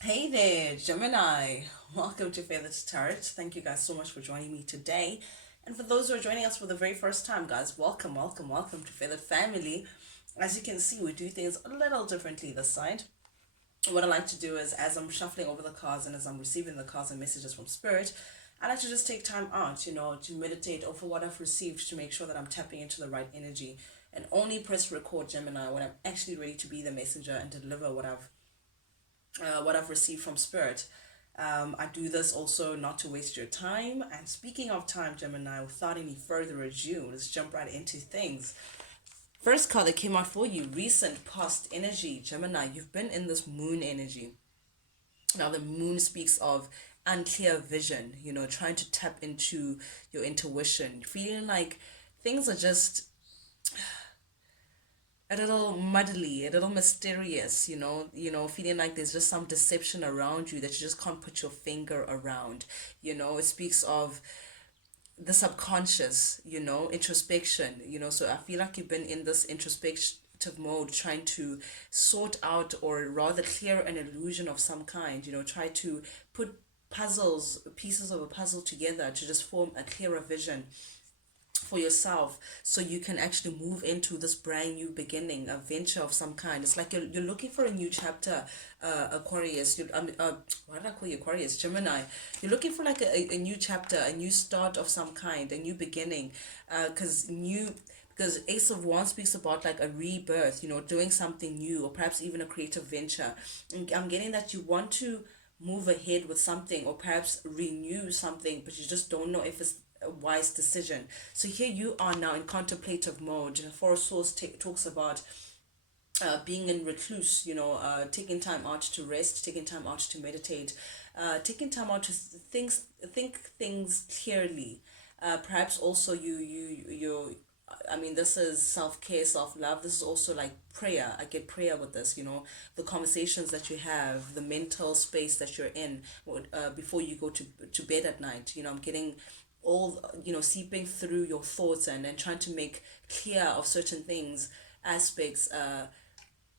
Hey there, Gemini. Welcome to Feathered Tarot. Thank you guys so much for joining me today. And for those who are joining us for the very first time, guys, welcome to Feathered Family. As you can see, we do things a little differently this side. What I like to do is, as I'm shuffling over the cards and as I'm receiving the cards and messages from Spirit, I like to just take time out, to meditate over what I've received to make sure that I'm tapping into the right energy and only press record Gemini when I'm actually ready to be the messenger and deliver what I've received from Spirit. I do this also not to waste your time. And speaking of time, Gemini, without any further ado, let's jump right into things. First card that came out for you, recent past energy. Gemini, you've been in this moon energy. Now, the moon speaks of unclear vision, trying to tap into your intuition, feeling like things are just a little muddly, a little mysterious, feeling like there's just some deception around you that you just can't put your finger around. It speaks of the subconscious, introspection, so I feel like you've been in this introspective mode trying to sort out or rather clear an illusion of some kind, try to put pieces of a puzzle together to just form a clearer vision for yourself so you can actually move into this brand new beginning, a venture of some kind. It's like you're looking for a new chapter, Aquarius. Why did I call you Aquarius? Gemini. You're looking for like a new chapter, a new start of some kind, a new beginning. Because Ace of Wands speaks about like a rebirth, doing something new or perhaps even a creative venture. And I'm getting that you want to move ahead with something or perhaps renew something, but you just don't know if it's a wise decision. So here you are now in contemplative mode. Four of Swords talks about being in recluse, taking time out to rest, taking time out to meditate, taking time out to think things clearly. Perhaps also I mean, this is self care, self love. This is also like prayer. I get prayer with this, the conversations that you have, the mental space that you're in before you go to bed at night. I'm getting all, seeping through your thoughts and trying to make clear of certain things, aspects,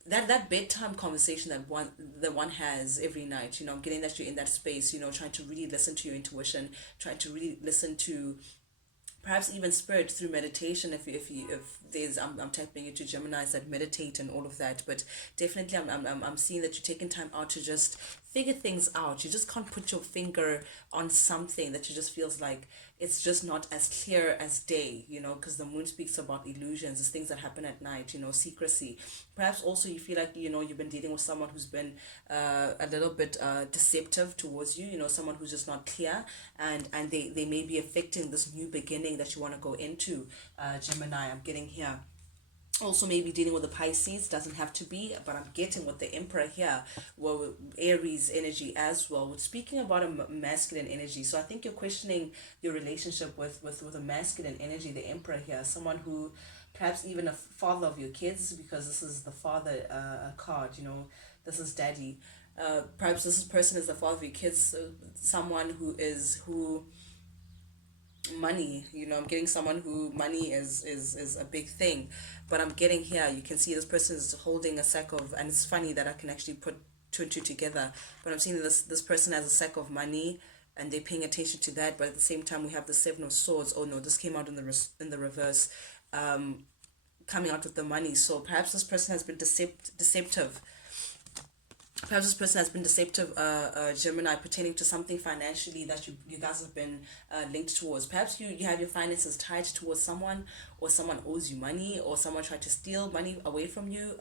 that bedtime conversation that one has every night. I'm getting that you're in that space, trying to really listen to your intuition, trying to really listen to perhaps even Spirit through meditation. If there's I'm tapping into Gemini's that meditate and all of that. But definitely I'm seeing that you're taking time out to just figure things out. You just can't put your finger on something that you just feels like it's just not as clear as day, because the moon speaks about illusions. It's things that happen at night, secrecy. Perhaps also you feel like, you've been dealing with someone who's been a little bit deceptive towards you, someone who's just not clear, and they may be affecting this new beginning that you want to go into, Gemini. I'm getting here also maybe dealing with the Pisces, doesn't have to be, but I'm getting with the Emperor here, well, Aries energy as well. We're speaking about a masculine energy, so I think you're questioning your relationship with a masculine energy, the Emperor here, someone who perhaps even a father of your kids, because this is the father card, this is daddy. Perhaps this person is the father of your kids, someone who money, I'm getting someone who money is a big thing. But I'm getting here, you can see this person is holding a sack of, and it's funny that I can actually put two and two together, but I'm seeing this person has a sack of money and they're paying attention to that. But at the same time we have the Seven of Swords. Oh no, this came out in the reverse, coming out with the money. So perhaps this person has been deceptive. Perhaps this person has been deceptive, Gemini, pertaining to something financially that you guys have been linked towards. Perhaps you have your finances tied towards someone, or someone owes you money, or someone tried to steal money away from you,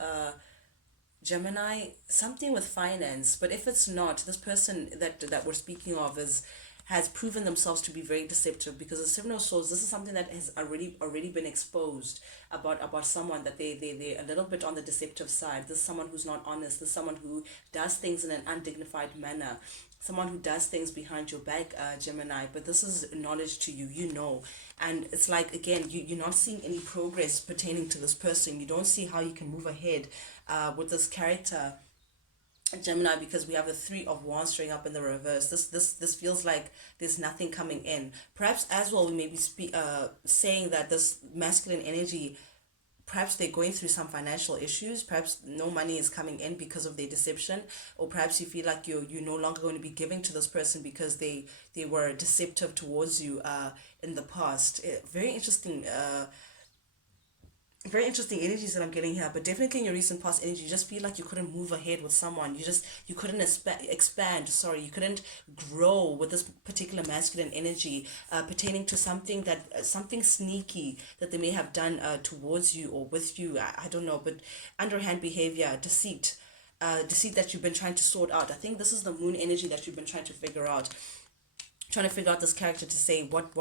Gemini. Something with finance. But if it's not, this person that we're speaking of has proven themselves to be very deceptive, because the Seven of Swords, this is something that has already been exposed about someone, that they're a little bit on the deceptive side. This is someone who's not honest. This is someone who does things in an undignified manner, someone who does things behind your back, Gemini. But this is knowledge to you, and it's like, again, you're not seeing any progress pertaining to this person. You don't see how you can move ahead with this character, Gemini, because we have the Three of Wands showing up in the reverse. This feels like there's nothing coming in. Perhaps as well we may be saying that this masculine energy perhaps they're going through some financial issues, perhaps no money is coming in because of their deception, or perhaps you feel like you're no longer going to be giving to this person because they were deceptive towards you in the past. Very interesting, very interesting energies that I'm getting here. But definitely in your recent past energy, you just feel like you couldn't move ahead with someone. You couldn't expand. Sorry, you couldn't grow with this particular masculine energy pertaining to something that something sneaky that they may have done towards you or with you. I don't know, but underhand behavior, deceit. Deceit that you've been trying to sort out. I think this is the moon energy that you've been trying to figure out, trying to figure out this character to say what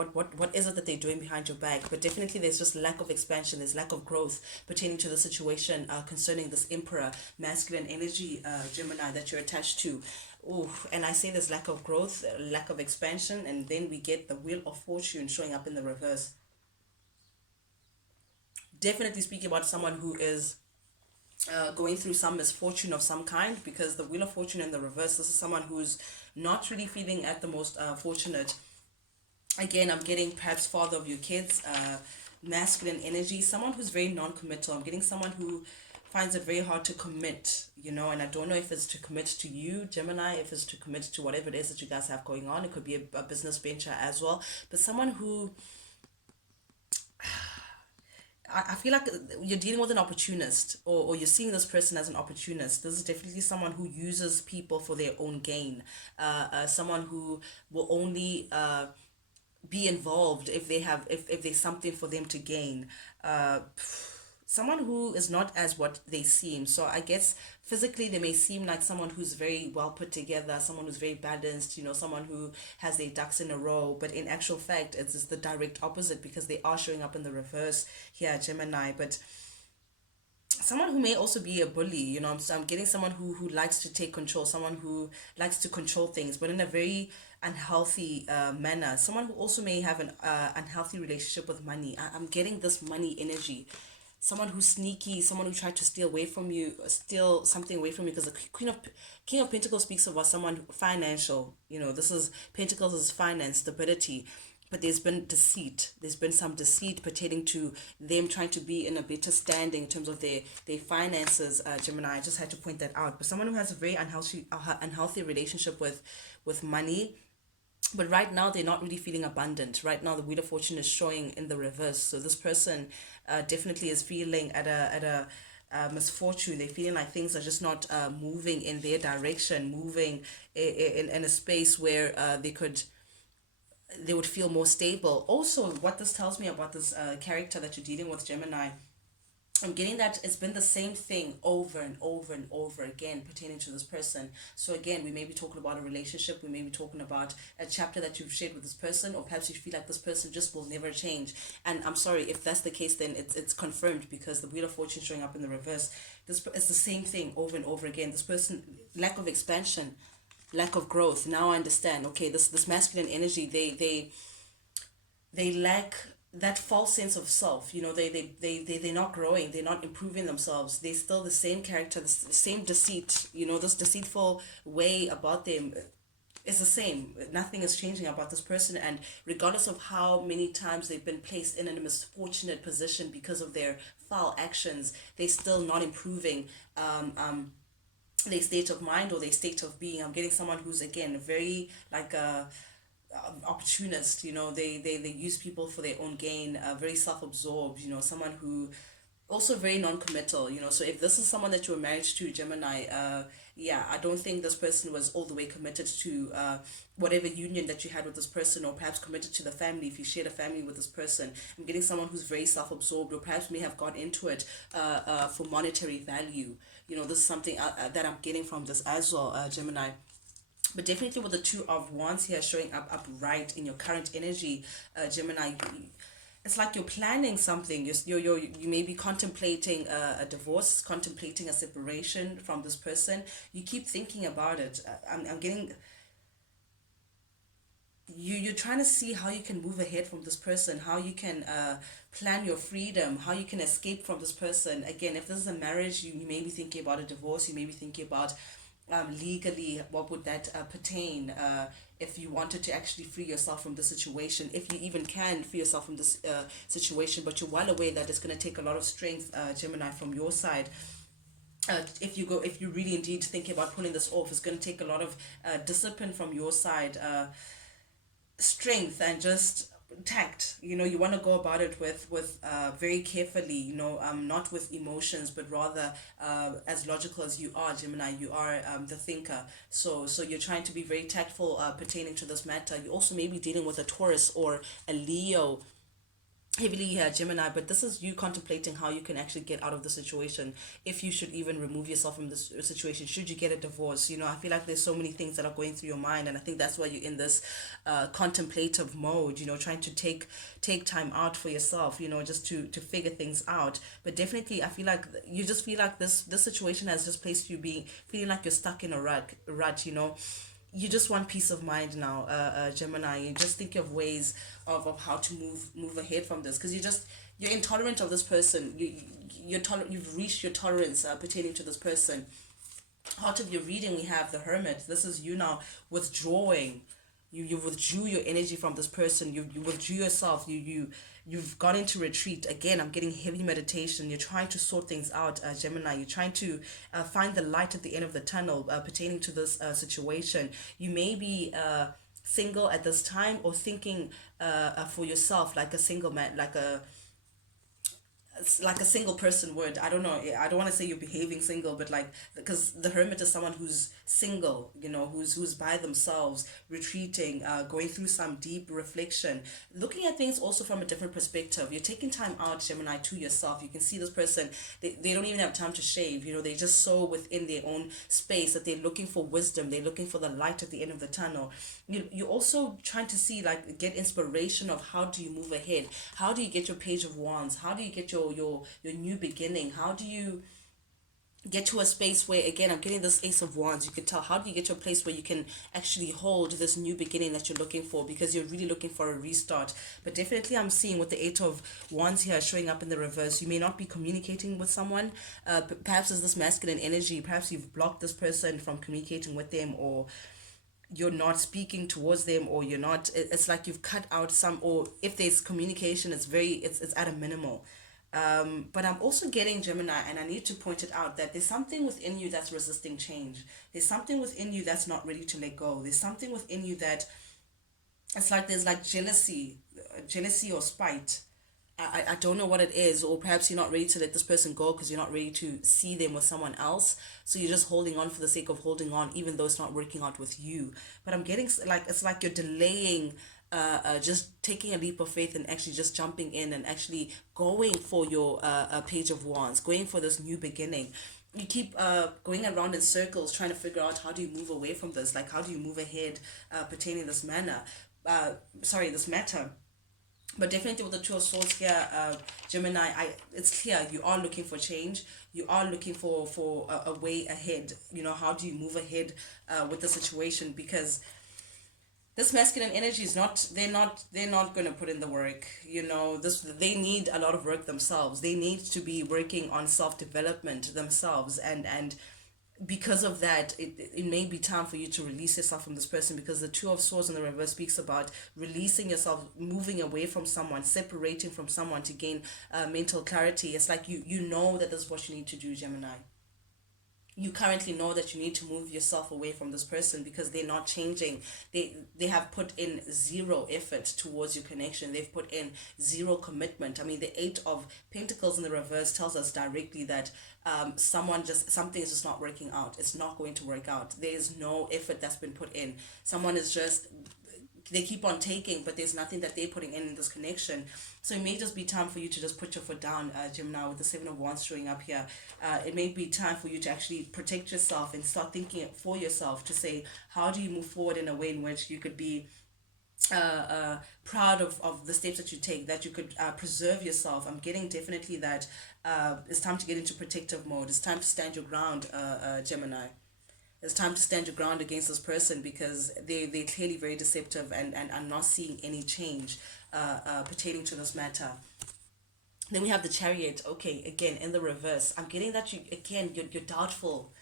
is it that they're doing behind your back. But definitely there's just lack of expansion, there's lack of growth pertaining to the situation concerning this emperor masculine energy, Gemini, that you're attached to. Oh, and I say there's lack of growth, lack of expansion, and then we get the wheel of fortune showing up in the reverse. Definitely speaking about someone who is going through some misfortune of some kind, because the wheel of fortune in the reverse, this is someone who's not really feeling at the most fortunate. Again, I'm getting perhaps father of your kids, masculine energy, someone who's very non-committal. I'm getting someone who finds it very hard to commit, and I don't know if it's to commit to you, Gemini, if it's to commit to whatever it is that you guys have going on. It could be a business venture as well, but someone who, I feel like you're dealing with an opportunist, or you're seeing this person as an opportunist. This is definitely someone who uses people for their own gain. Someone who will only be involved if they have if there's something for them to gain. Someone who is not as what they seem. So I guess physically they may seem like someone who's very well put together, someone who's very balanced, someone who has their ducks in a row, but in actual fact it's just the direct opposite, because they are showing up in the reverse here, Gemini. But someone who may also be a bully, so I'm getting someone who likes to take control, someone who likes to control things, but in a very unhealthy manner. Someone who also may have an unhealthy relationship with money. I'm getting this money energy. Someone who's sneaky, someone who tried to steal away from you, steal something away from you, because the King of Pentacles speaks about someone financial. This is Pentacles is finance, stability. But there's been deceit. There's been some deceit pertaining to them trying to be in a better standing in terms of their finances, Gemini. I just had to point that out. But someone who has a very unhealthy relationship with money, but right now they're not really feeling abundant. Right now the wheel of fortune is showing in the reverse. So this person definitely is feeling at a misfortune. They're feeling like things are just not moving in their direction, moving in a space where they would feel more stable. Also, what this tells me about this character that you're dealing with, Gemini, I'm getting that it's been the same thing over and over and over again pertaining to this person. So again, we may be talking about a relationship, we may be talking about a chapter that you've shared with this person, or perhaps you feel like this person just will never change. And I'm sorry, if that's the case, then it's confirmed, because the wheel of fortune showing up in the reverse. This is the same thing over and over again. This person, lack of expansion, lack of growth. Now I understand. Okay, this masculine energy, they lack that false sense of self. They're not growing, they're not improving themselves, they're still the same character, the same deceit. This deceitful way about them is the same. Nothing is changing about this person, and regardless of how many times they've been placed in a misfortunate position because of their foul actions, they're still not improving their state of mind or their state of being. I'm getting someone who's, again, very like a opportunist. They use people for their own gain, very self-absorbed. Someone who also very non-committal. So if this is someone that you were married to, Gemini, yeah, I don't think this person was all the way committed to whatever union that you had with this person, or perhaps committed to the family if you shared a family with this person. I'm getting someone who's very self-absorbed, or perhaps may have gone into it for monetary value. This is something that I'm getting from this as well, Gemini. But definitely with the Two of Wands here showing up upright in your current energy, Gemini, it's like you're planning something. You may be contemplating a divorce, contemplating a separation from this person. You keep thinking about it. I'm getting, you're trying to see how you can move ahead from this person, how you can plan your freedom, how you can escape from this person. Again, if this is a marriage, you may be thinking about a divorce, you may be thinking about legally, what would that pertain, if you wanted to actually free yourself from the situation, if you even can free yourself from this situation, but you're well aware that it's going to take a lot of strength, Gemini, from your side. If you really indeed thinking about pulling this off, it's going to take a lot of discipline from your side, strength, and just tact. You want to go about it with very carefully, not with emotions, but rather as logical as you are, Gemini. You are the thinker, so you're trying to be very tactful pertaining to this matter. You also may be dealing with a Taurus or a Leo heavily here, Gemini, but this is you contemplating how you can actually get out of the situation, if you should even remove yourself from this situation, should you get a divorce. I feel like there's so many things that are going through your mind, and I think that's why you're in this contemplative mode, trying to take time out for yourself, just to figure things out. But definitely I feel like you just feel like this situation has just placed you being feeling like you're stuck in a rut. You just want peace of mind now, Gemini. You just think of ways of how to move ahead from this, because you're intolerant of this person. You've reached your tolerance pertaining to this person. Heart of your reading, we have the Hermit. This is you now withdrawing. You withdrew your energy from this person. You withdrew yourself. You've gone into retreat. Again, I'm getting heavy meditation. You're trying to sort things out, Gemini. You're trying to find the light at the end of the tunnel pertaining to this situation. You may be single at this time, or thinking for yourself, like a single man, like a single person would. I don't know, I don't want to say you're behaving single, but like, because the Hermit is someone who's single, who's by themselves, retreating, going through some deep reflection, looking at things also from a different perspective. You're taking time out, Gemini, to yourself. You can see this person, they don't even have time to shave. They're just so within their own space that they're looking for wisdom, they're looking for the light at the end of the tunnel. You're also trying to see, like, get inspiration of how do you move ahead, how do you get your Page of Wands, how do you get your new beginning, how do you get to a space where, again, I'm getting this Ace of Wands. You can tell, how do you get to a place where you can actually hold this new beginning that you're looking for, because you're really looking for a restart. But definitely I'm seeing with the Eight of Wands here showing up in the reverse, you may not be communicating with someone. Perhaps there's this masculine energy. Perhaps you've blocked this person from communicating with them, or you're not speaking towards them, or you're not, it's like you've cut out some, or if there's communication, it's at a minimal. But I'm also getting, Gemini, and I need to point it out, that there's something within you that's resisting change. There's something within you that's not ready to let go. There's something within you that it's like there's like jealousy or spite. I don't know what it is, or perhaps you're not ready to let this person go because you're not ready to see them with someone else. So you're just holding on for the sake of holding on, even though it's not working out with you. But I'm getting like, it's like you're delaying, just taking a leap of faith and actually just jumping in and actually going for your Page of Wands, going for this new beginning. You keep going around in circles trying to figure out, how do you move away from this? Like, how do you move ahead pertaining this this matter. But definitely with the Two of Swords here, Gemini, it's clear you are looking for change. You are looking for a way ahead. How do you move ahead with the situation? Because this masculine energy is not, they're not going to put in the work. They need a lot of work themselves. They need to be working on self-development themselves, and because of that, it may be time for you to release yourself from this person, because the Two of Swords in the reverse speaks about releasing yourself, moving away from someone, separating from someone to gain mental clarity. It's like you know that this is what you need to do, Gemini. You currently know that you need to move yourself away from this person because they're not changing. They have put in zero effort towards your connection. They've put in zero commitment. I mean, the Eight of Pentacles in the reverse tells us directly that something is just not working out. It's not going to work out. There is no effort that's been put in. Someone is just, they keep on taking, but there's nothing that they're putting in this connection. So it may just be time for you to just put your foot down, Gemini, with the Seven of Wands showing up here. It may be time for you to actually protect yourself and start thinking for yourself, to say, how do you move forward in a way in which you could be proud of the steps that you take, that you could preserve yourself. I'm getting definitely that it's time to get into protective mode. It's time to stand your ground, Gemini. It's time to stand your ground against this person, because they're clearly very deceptive, and I'm not seeing any change pertaining to this matter. Then we have the Chariot. Okay, again, in the reverse. I'm getting that you're doubtful.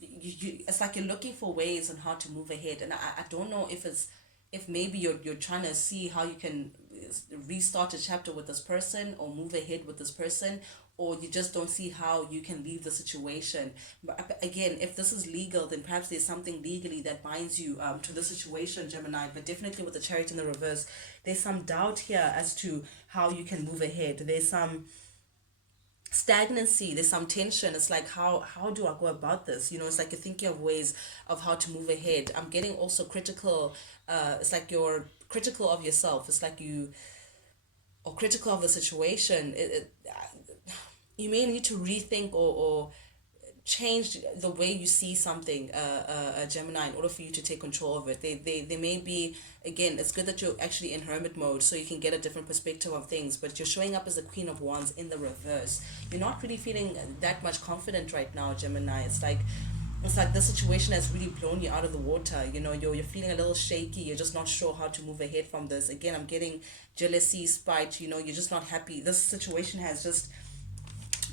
it's like you're looking for ways on how to move ahead, and I don't know if it's, if maybe you're trying to see how you can restart a chapter with this person or move ahead with this person, or you just don't see how you can leave the situation. But again, if this is legal, then perhaps there's something legally that binds you to the situation, Gemini. But definitely with the Chariot in the reverse, there's some doubt here as to how you can move ahead. There's some stagnancy, there's some tension. It's like, how do I go about this? It's like you're thinking of ways of how to move ahead. I'm getting also critical. It's like you're critical of yourself. It's like you or critical of the situation. You may need to rethink or change the way you see something, Gemini, in order for you to take control of it. They may be, again, it's good that you're actually in hermit mode so you can get a different perspective of things, but you're showing up as the Queen of Wands in the reverse. You're not really feeling that much confident right now, Gemini. It's like the situation has really blown you out of the water. You're feeling a little shaky. You're just not sure how to move ahead from this. Again, I'm getting jealousy, spite. You're just not happy. This situation has just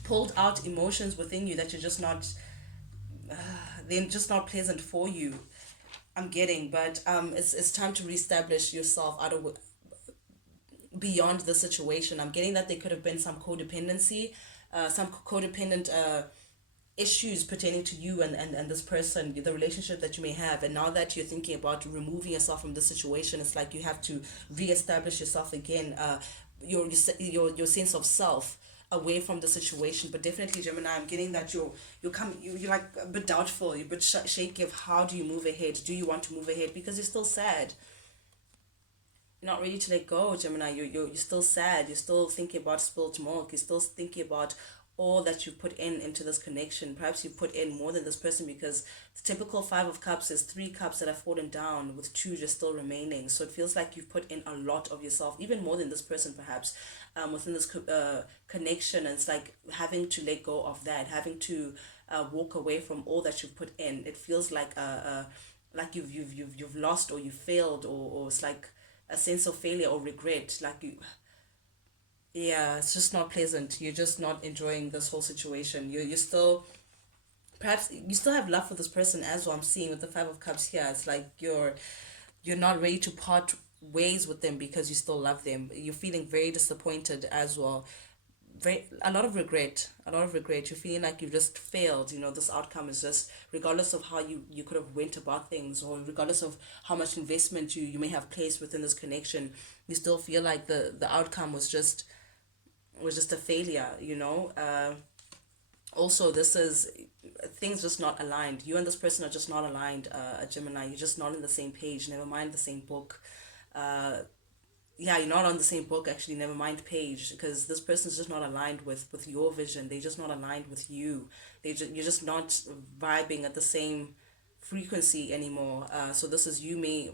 pulled out emotions within you that you're just not, they're just not pleasant for you. I'm getting, but it's time to reestablish yourself out of beyond the situation. I'm getting that there could have been some codependency, some codependent issues pertaining to you and this person, the relationship that you may have. And now that you're thinking about removing yourself from the situation, it's like you have to reestablish yourself again, your sense of self away from the situation. But definitely, Gemini, I'm getting that you're like a bit doubtful, you're a bit shaky of how do you move ahead. Do you want to move ahead because you're still sad? You're not ready to let go, Gemini. You're still sad. You're still thinking about spilled milk. You're still thinking about all that you put in into this connection. Perhaps you put in more than this person, because the typical Five of Cups is three cups that have fallen down with two just still remaining. So it feels like you've put in a lot of yourself, even more than this person perhaps, within this connection. And it's like having to let go of that, having to walk away from all that you've put in. It feels like you've lost, or you failed, or it's like a sense of failure or regret. Like you, yeah, it's just not pleasant. You're just not enjoying this whole situation. You're still, perhaps you still have love for this person as well. I'm seeing with the Five of Cups here. It's like you're not ready to part ways with them because you still love them. You're feeling very disappointed as well. Very, a lot of regret. You're feeling like you've just failed. This outcome is just, regardless of how you could have went about things, or regardless of how much investment you may have placed within this connection, you still feel like the outcome was just a failure. Also, this is things just not aligned. You and this person are just not aligned, Gemini. You're just not on the same page, never mind the same book. Yeah, you're not on the same book, actually, never mind page, because this person's just not aligned with your vision. They're just not aligned with you. You're just not vibing at the same frequency anymore. So this is you may,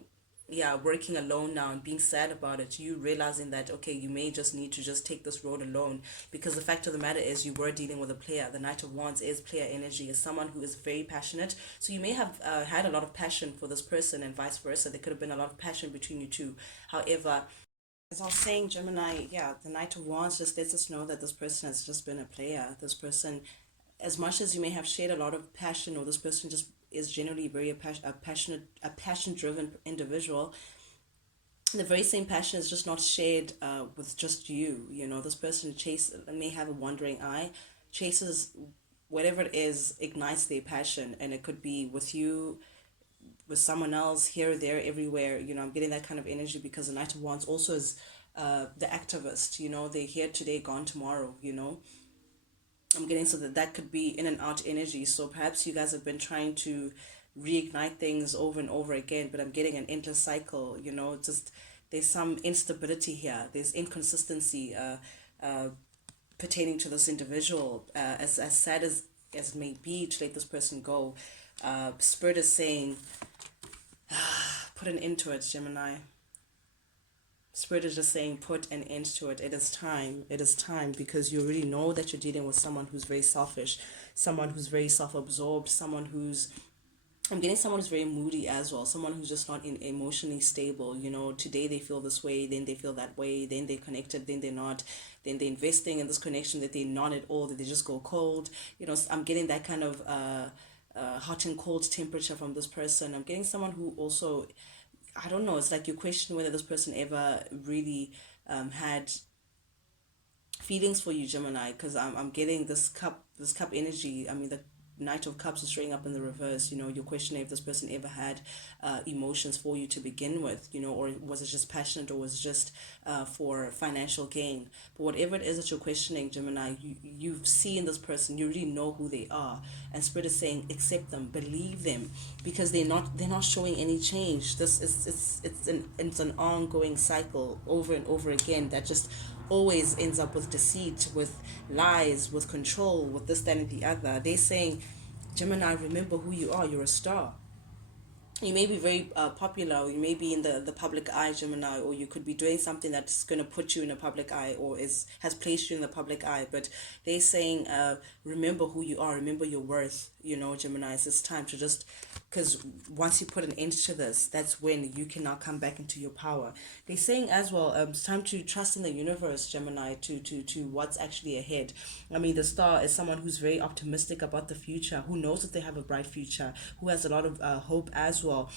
yeah, working alone now and being sad about it. You realizing that, okay, you may just need to just take this road alone, because the fact of the matter is you were dealing with a player. The Knight of Wands is player energy, is someone who is very passionate. So you may have had a lot of passion for this person, and vice versa. There could have been a lot of passion between you two. However, as I was saying, Gemini, yeah, the Knight of Wands just lets us know that this person has just been a player. This person, as much as you may have shared a lot of passion, or this person just is generally very a passion-driven individual, the very same passion is just not shared with just you. This person may have a wandering eye, chases whatever it is, ignites their passion, and it could be with you, with someone else, here, there, everywhere. I'm getting that kind of energy, because the Knight of Wands also is the activist. They're here today, gone tomorrow. I'm getting, so that could be in and out energy. So perhaps you guys have been trying to reignite things over and over again, but I'm getting an endless cycle. Just there's some instability here. There's inconsistency pertaining to this individual. As sad as it may be to let this person go, Spirit is saying, put an end to it, Gemini. Spirit is just saying, put an end to it. It is time. It is time, because you already know that you're dealing with someone who's very selfish, someone who's very self-absorbed, I'm getting someone who's very moody as well, someone who's just not emotionally stable. Today they feel this way, then they feel that way, then they're connected, then they're not, then they're investing in this connection that they're not at all, that they just go cold. I'm getting that kind of hot and cold temperature from this person. I'm getting someone who also, I don't know, it's like you question whether this person ever really had feelings for you, Gemini, because I'm getting this cup energy. I mean, the Knight of Cups is showing up in the reverse. You're questioning if this person ever had emotions for you to begin with, or was it just passionate, or was it just for financial gain. But whatever it is that you're questioning, Gemini, you've seen this person, you already know who they are, and Spirit is saying accept them, believe them, because they're not showing any change. This is it's an ongoing cycle over and over again that just always ends up with deceit, with lies, with control, with this, that, and the other. They're saying, Gemini, remember who you are. You're a star. You may be very popular, or you may be in the public eye, Gemini, or you could be doing something that's going to put you in a public eye, or has placed you in the public eye. But they're saying, remember who you are, remember your worth, Gemini. It's time to just, because once you put an end to this, that's when you can now come back into your power. They're saying as well, it's time to trust in the universe, Gemini, to what's actually ahead. I mean, the star is someone who's very optimistic about the future, who knows that they have a bright future, who has a lot of hope as well,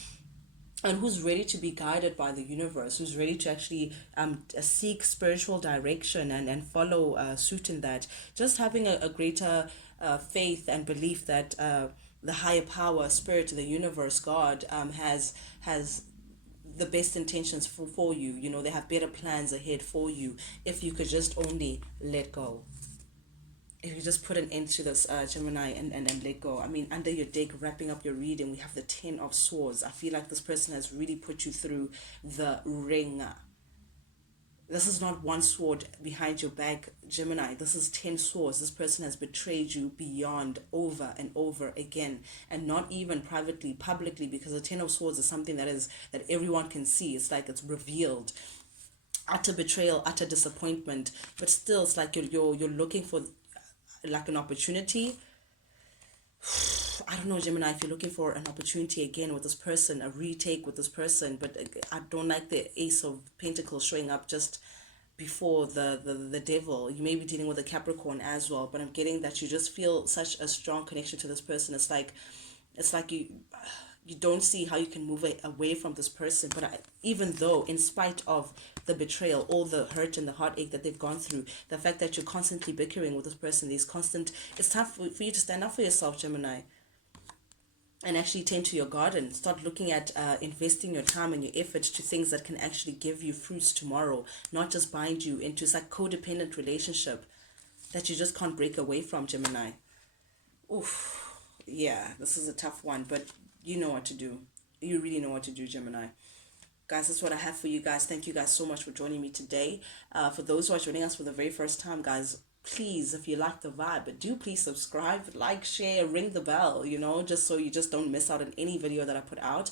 and who's ready to be guided by the universe, who's ready to actually seek spiritual direction and follow suit in that. Just having a greater faith and belief that the higher power, spirit, the universe, God, has the best intentions for you. They have better plans ahead for you if you could just only let go. If you just put an end to this, Gemini, and let go. I mean, under your deck, wrapping up your reading, we have the Ten of Swords. I feel like this person has really put you through the ringer. This is not one sword behind your back, Gemini. This is 10 swords. This person has betrayed you beyond, over and over again. And not even privately, publicly, because the 10 of swords is something that everyone can see. It's like it's revealed. Utter betrayal, utter disappointment. But still, it's like you're looking for like an opportunity. I don't know, Gemini, if you're looking for an opportunity again with this person, a retake with this person, but I don't like the Ace of Pentacles showing up just before the devil. You may be dealing with a Capricorn as well, but I'm getting that you just feel such a strong connection to this person. It's like you don't see how you can move away from this person. But even though, in spite of the betrayal, all the hurt and the heartache that they've gone through, the fact that you're constantly bickering with this person, it's tough for you to stand up for yourself, Gemini, and actually tend to your garden. Start looking at investing your time and your effort to things that can actually give you fruits tomorrow, not just bind you into. It's like codependent relationship that you just can't break away from, Gemini. Oof. Yeah, this is a tough one, but you know what to do. You really know what to do, Gemini. Guys, that's what I have for you guys. Thank you guys so much for joining me today. For those who are joining us for the very first time, guys, please, if you like the vibe, do please subscribe, like, share, ring the bell, just so you just don't miss out on any video that I put out.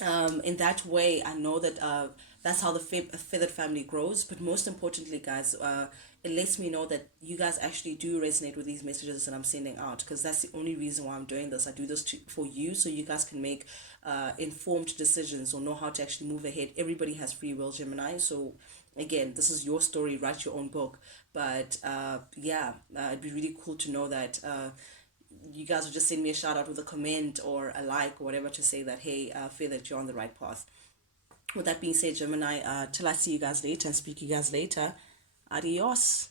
In that way, I know that that's how the feathered family grows. But most importantly, guys, it lets me know that you guys actually do resonate with these messages that I'm sending out, because that's the only reason why I'm doing this. I do this for you, so you guys can make informed decisions or know how to actually move ahead. Everybody has free will, Gemini. So again, this is your story. Write your own book. But it'd be really cool to know that you guys would just send me a shout out with a comment or a like or whatever to say that, hey, I feel that you're on the right path. With that being said, Gemini, till I see you guys later and speak to you guys later, adios.